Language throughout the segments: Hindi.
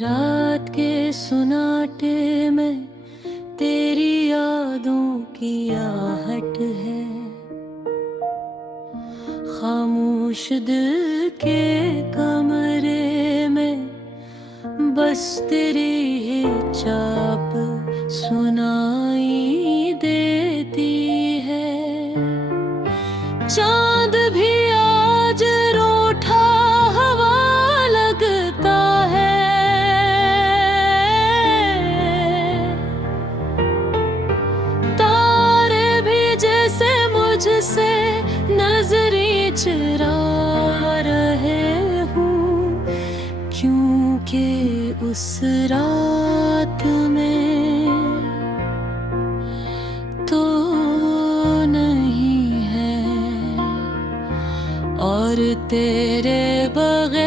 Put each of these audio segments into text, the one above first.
रात के सुनाटे में तेरी यादों की आहट है। खामोश दिल के कमरे में बस तेरी ही चाप सुनाई देती है। चांद भी आज रूठा हवा लगता है। तारे भी जैसे मुझसे नजरें चुरा रहे हूँ, क्योंकि उस रात में तो नहीं है और तेरे बगैर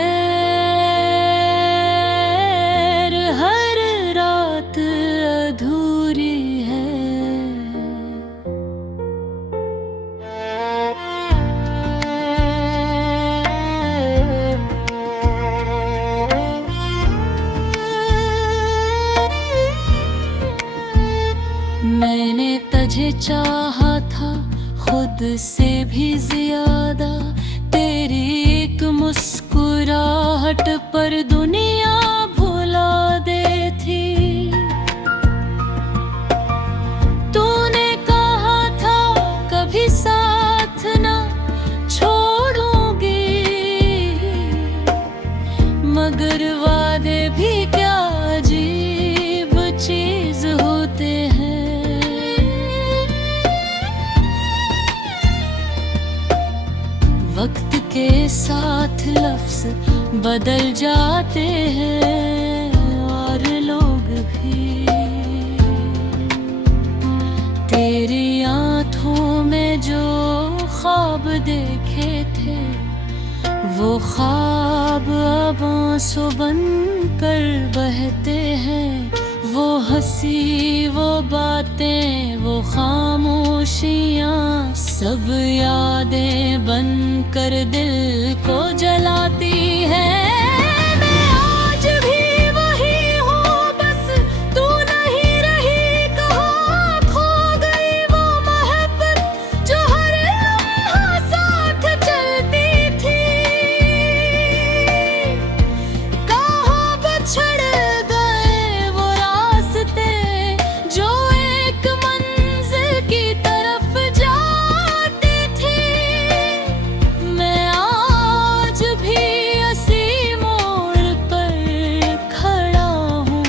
हर रात अधूरी है। मैंने तुझे चाहा था खुद से भी ज्यादा। तेरी एक मुस्कुराहट पर दुनिया भुला दे थी। तूने कहा था कभी साथ ना छोड़ूंगी, मगर वादे भी क्या अजीब चीज होते हैं। वक्त के साथ लफ्ज बदल जाते हैं और लोग भी। तेरी आंखों में जो ख्वाब देखे थे वो ख्वाब अब आंसू बन कर बहते हैं। वो हंसी, वो बातें, वो खामोशियाँ, सब यादें बन कर दिल को जलाती हैं। मैं आज भी वही हूँ, बस तू नहीं रही। कहाँ खो गई वो मोहब्बत जो हर लम्हा साथ चलती थी। कहाँ बिछड़ गए वो रास्ते जो एक मंजिल की तरफ जाते थे। मैं आज भी इसी मोड़ पर खड़ा हूँ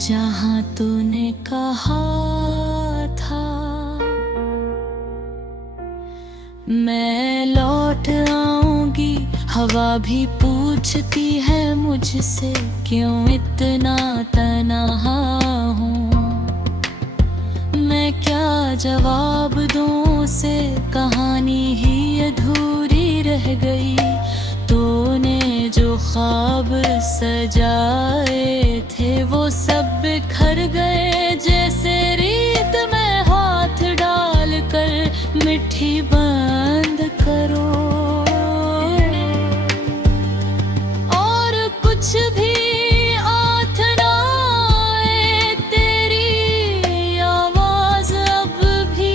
जहाँ तूने कहा था। मैं लौट आऊंगी, हवा भी पूछती है मुझसे क्यों इतना तन्हा हूँ। मैं क्या जवाब दूँ उसे, कहानी ही अधूरी रह गई। तूने जो ख्वाब सजाए थे वो सब बिखर गए, जैसे रेत में हाथ डालकर मिट्टी बंद करो। और कुछ भी आथ ना आए, तेरी आवाज अब भी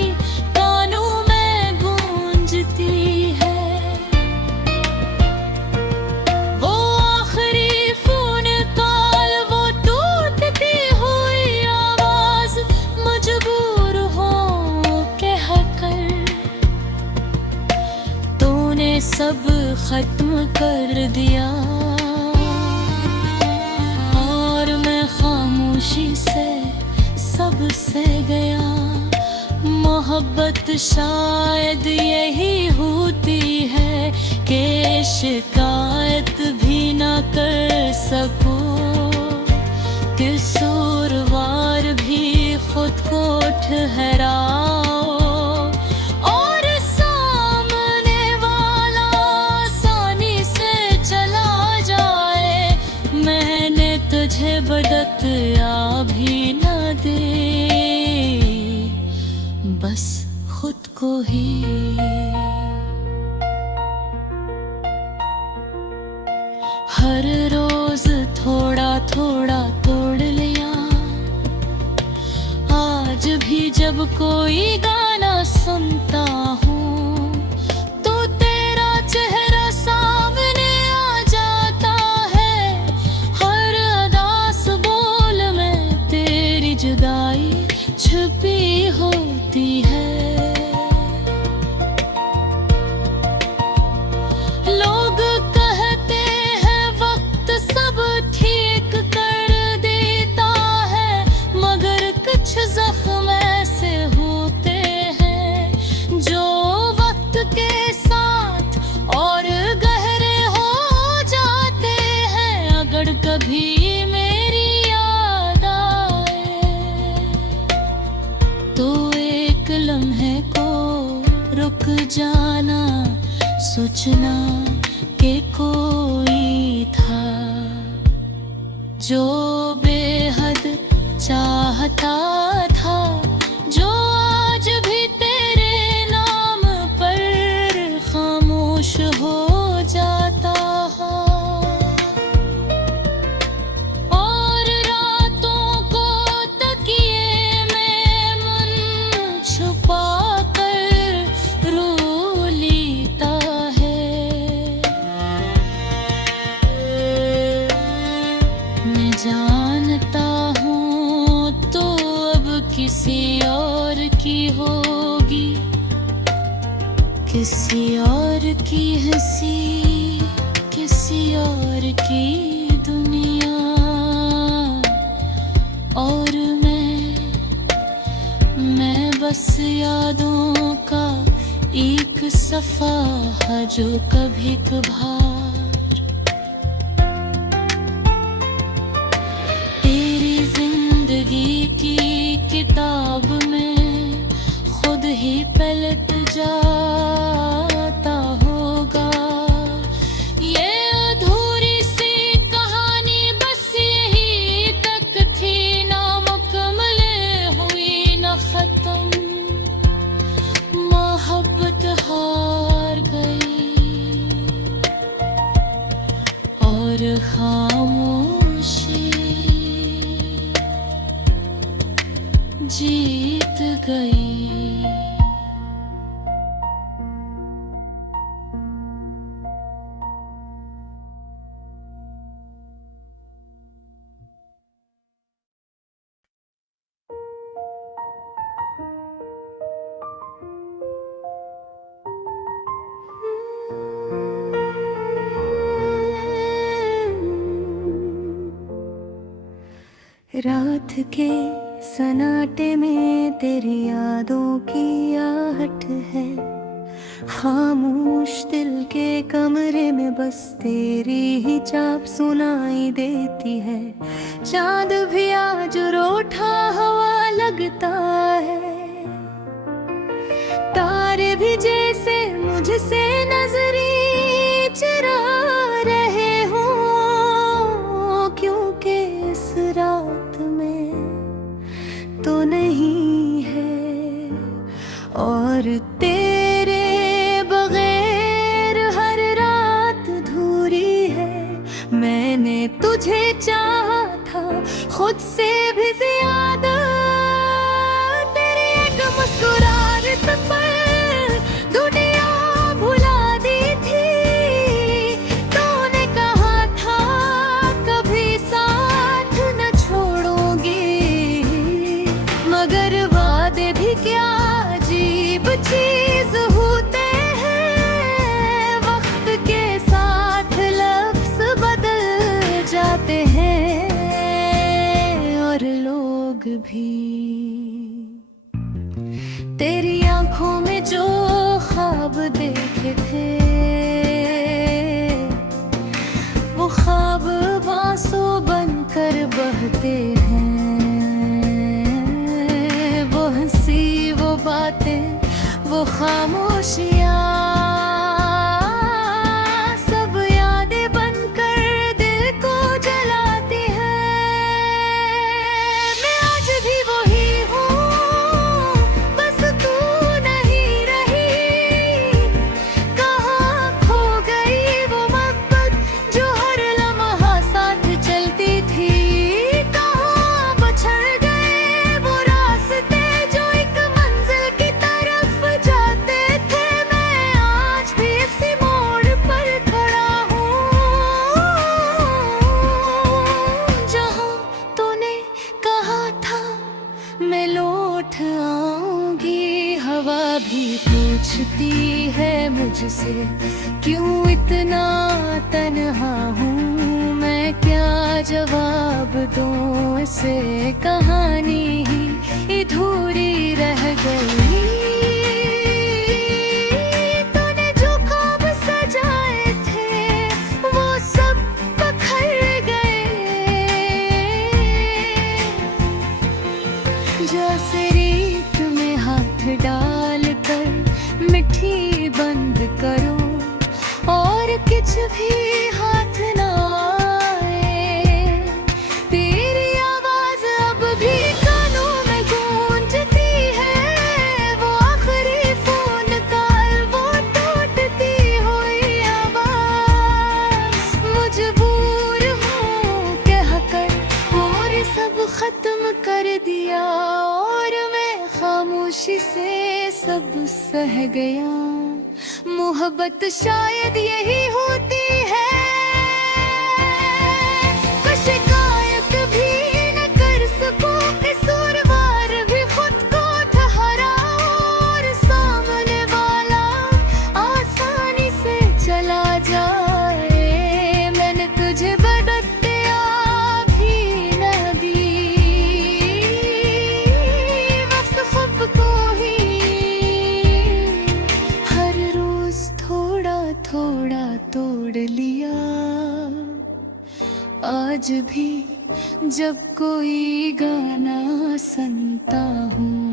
कानों में गूंजती है। वो आखिरी फोन कॉल, वो टूटती हुई आवाज, मजबूर हो कहकर तूने सब खत्म कर दिया। और मैं खामोशी से सबसे गया। मोहब्बत शायद यही होती है कि शिकायत भी ना कर सकूं। कसूरवार भी खुद को ठहराओ और सामने वाला आसानी से चला जाए। मैंने तुझे बदकिया भी न दे, बस खुद को ही। होती है। लोग कहते हैं वक्त सब ठीक कर देता है, मगर कुछ जख्म ऐसे होते हैं जो वक्त के साथ और गहरे हो जाते हैं। अगर कभी मेरी याद आए तो एक लम्हे को रुक जाना, सोचना कि कोई था जो बेहद चाहता था, जो आज भी तेरे नाम पर खामोश हो जाता है। और रातों को तकिए में मन छुपा कर रो लेता है। मैं जानता हूँ तो अब किसी और की होगी, किसी और की हंसी, किसी और की दुनिया। और मैं बस यादों का एक सफ़ा जो कभी कभार तेरी जिंदगी की किताब में खुद ही पलट जाता होगा। ये अधूरी सी कहानी बस यही तक थी, ना मुकम्मल हुई ना खत्म। मोहब्बत हार गई और खामोशी जीत गई। रात के सन्नाटे में तेरी यादों की आहट है, खामोश दिल के कमरे में बस तेरी ही चाप सुनाई देती है। चांद भी आज रूठा हुआ लगता है, तारे भी जैसे मुझसे नजरें चुरा रहे हो, क्योंकि इस रात में तो नहीं है। और तेरे बगैर हर रात अधूरी है। मैंने तुझे चाहा था खुद से भी ज्यादा, तेरी एक मुस्कुराहट पर दुनिया भुला दी थी। तूने कहा था कभी साथ न छोड़ोगी, मगर वादे भी क्या अजीब चीज होते हैं। वक्त के साथ लफ्ज बदल जाते हैं और लोग भी। तेरी आंखों में जो ख्वाब देखे थे वो ख्वाब बांसों बनकर बहते हैं। वो हंसी, वो बातें, वो खामोशियाँ, सब यादें बनकर दिल को जलाती हैं। मैं आज भी वही हूँ, बस तू नहीं रही। कहाँ पूछती है मुझसे, क्यों इतना तन्हा हूँ मैं, क्या जवाब दूँ इसे, कहानी ही अधूरी रह गई। तूने जो ख्वाब सजाए थे वो सब बिखर गए, जैसे रीत में हाथ डाल कर मिट्टी बंद करो और कुछ भी हाथ ना आए। तेरी आवाज अब भी कानों में गूंजती है, वो आखिरी फोन कॉल, वो टूटती हुई आवाज। मजबूर हूँ कहकर और सब खत्म कर दिया, और मैं खामोशी से सब सह गया। मोहब्बत शायद यही होती है, शिकायत भी न कर सकूं, कसूरवार भी खुद को ठहराऊं, और सामने वाला आसानी से चला जाए। मैंने तुझे बदत्या भी न दी, वक्त खुद को ही हर रोज थोड़ा थोड़ा तोड़ लिया। आज भी जब कोई गाना सुनता हूँ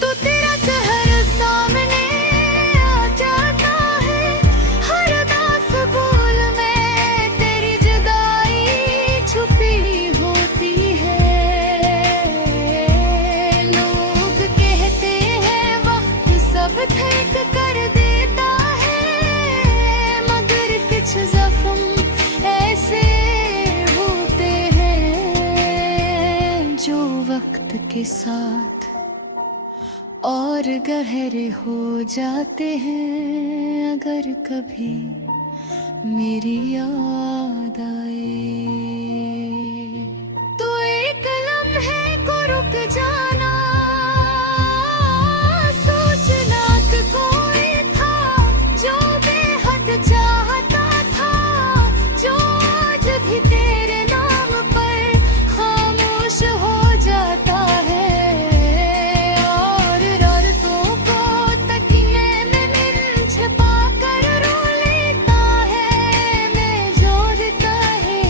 तो तेरा चेहरा सामने आ जाता है, हर दास बोल में तेरी जुदाई छुपी होती है। लोग कहते हैं वक्त सब ठीक कर देता है, मगर कुछ जख्म ऐसे होते हैं जो वक्त के साथ और गहरे हो जाते हैं। अगर कभी मेरी याद आए तो एक लम्हे को रुक जाना, सोचना कि कोई था जो बेहद चाहता था, जो आज भी तेरे नाम पर खामोश हो जाता है। और रातों को तकिए में मिल छिपा कर रो लेता है, मैं जोड़ता है।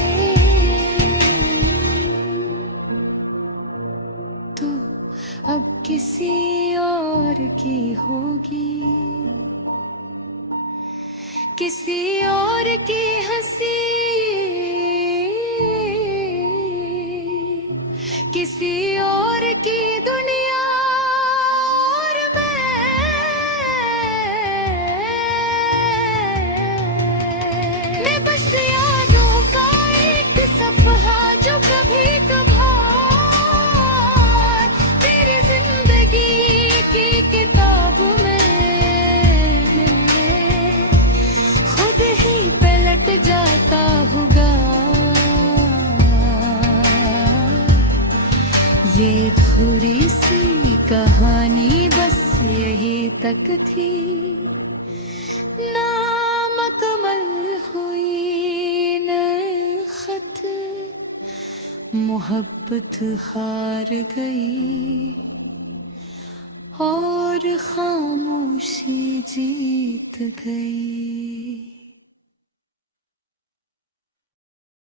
तू अब किसी और की होगी, किसी और की हंसी, किसी और की दुनिया, और मैं बस यादों का एक सफहा जो कभी कभार तेरी जिंदगी की किताब में खुद ही पलट जाता होगा। ये थोड़ी सी कहानी बस यही तक थी, ना मुकम्मल हुई न खत, मोहब्बत हार गई और खामोशी जीत गई।